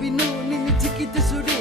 binu nini tiki desuri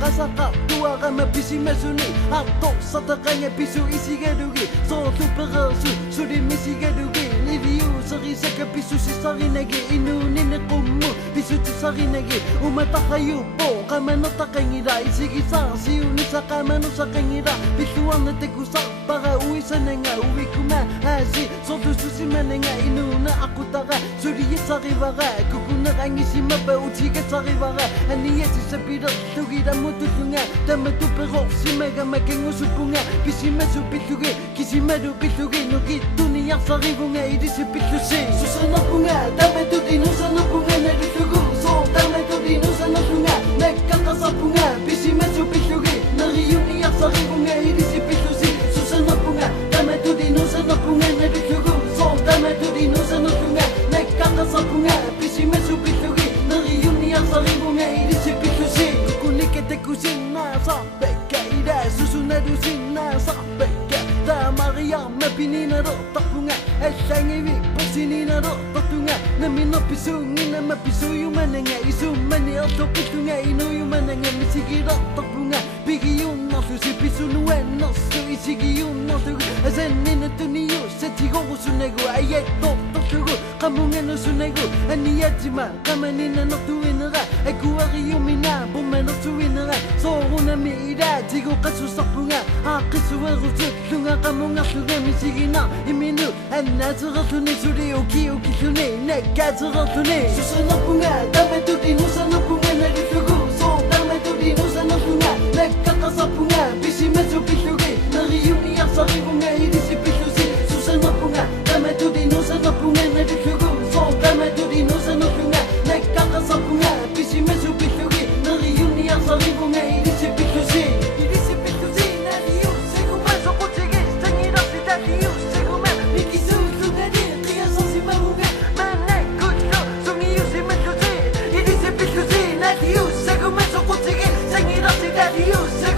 Kasaka tua gama bisi mesuni Ato satakanya bisu isi gadugi So superasu suri misi gadugi Lidiu sari saka bisu si sari nagi Inu nini kumu bisu ti sari nagi Umatakayu po kama no takangira Isigi sa siu nisa kama no sakangira Bisu ane te kusa para ui sanenga Ui kuma hasi so tu susi manenga Inu na aku tara suri sari vara Kukuna rangi si maba utiga sari vara Ani yesi sapira tugira mututunga Tamatu pero si mega makengo supunga Bisima su pituge kisima du pituge Nuki dunia sari bunga idisi pitusi Susana bunga tamatu dinusana bunga Naritugu so tamatu dinusana bunga Nekaka sa bunga bisima su pituge Nariunia sari bunga idisi pitusi Susana bunga tamatu dinusana bunga Naritugu so tamatu dinusana bunga Nekaka sa bunga bisima su pituge Nariunia sari bunga idisi pitusi Kukunike te kusina sampai kaida Susuna dusina sampai kaida Maria mapinina ro tapunga Esangivi pasinina ro tatunga Namino pisungina mapisu yumananga Isumani auto pitunga inu yumananga Misigi ro tapunga Bigi yunna susi pisu nuena Su isigi yunna tugu Azenina tuniyu setigo sunego Ayeto totugu kamunga no sunego Aniyajima kamanina no tuinara Ekuari yumina buma no suinara Soruna miira tigo kasu sapunga Akisu erusu tunga kamunga tunga misigina Iminu anazura tuni suri uki uki tuni Nekazura tuni Susana punga dame tuti nusana punga Naritugu so dame tuti nusana punga Nekaka sa punga bisi mesu pitugi Nariuni asari punga idisi pitusi Susana punga dame tuti nusana punga Naritugu so dame tuti nusana punga Nekaka sa punga bisi mesu pitugi Nariuni asari punga idisi pitusi Idisi pitusi nariu segu maso kuchigi Stangira sidadiu segu ma Bikisu tunadi Ria sosi maunga Mane kucho sungiu si metusi Idisi pitusi nariu segu maso kuchigi Stangira sidadiu segu